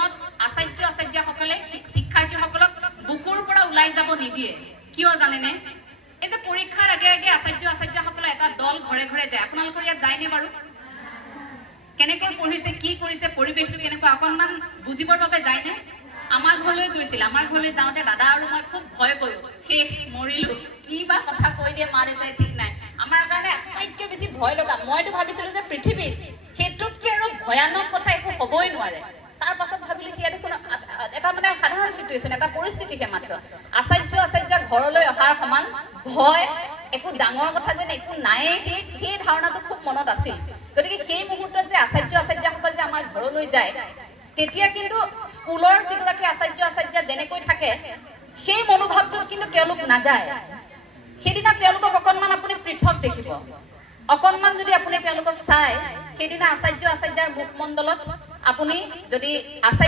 টাইমত আচাৰ্যসকলে শিক্ষাৰ্থীসকলক বুকুৰ পৰা ওলাই যাব নিদিয়ে কিয় জানেনে এই যে পৰীক্ষাৰ আগে আগে আচাৰ্যসকলে এটা দল ঘৰে ঘৰে যায় আপোনালোকৰ ইয়াত যায়নে বাৰু কেনেকৈ পঢ়িছে কি কৰিছে পৰিবেশটো কেনেকৈ অকনমান বুজিবৰ বাবে যায়নে আমাৰ ঘৰলৈ গৈছিল আমাৰ ঘৰলৈ যাওঁতে দাদা আৰু মই খুব ভয় কৰো শেষ মৰিলো কি বা কথা কৈ দিয়ে মা দেউতাই ঠিক নাই আমাৰ কাৰণে আটাইতকৈ বেছি ভয় লগা মইতো ভাবিছিলো যে পৃথিৱীত সেইটোতকৈ আৰু ভয়ানক কথা একো হ'বই নোৱাৰে তাৰ পাছত ভাবিলো সেয়া দেখোন এটা মানে সাধাৰণ চিটুৱেশ্যন এটা পৰিস্থিতিহে মাত্ৰ আচাৰ্য ঘৰলৈ অহাৰ সমান ভয় একো ডাঙৰ কথা যেন একো নায়েই সেই ধাৰণাটো খুব মনত আছিল গতিকে সেই মুহূৰ্তত যে আচাৰ্যসকল যে আমাৰ ঘৰলৈ যায় তেতিয়া কিন্তু স্কুলৰ যিগৰাকী আচাৰ্য যেনেকৈ থাকে সেই মনোভাৱটোত কিন্তু তেওঁলোক নাযায় সেইদিনা তেওঁলোকক অকণমান আপুনি পৃথক দেখিব অকণমান যদি আপুনি তেওঁলোকক চাই সেইদিনা আচাৰ্যৰ মুখমণ্ডলত আপুনি যদি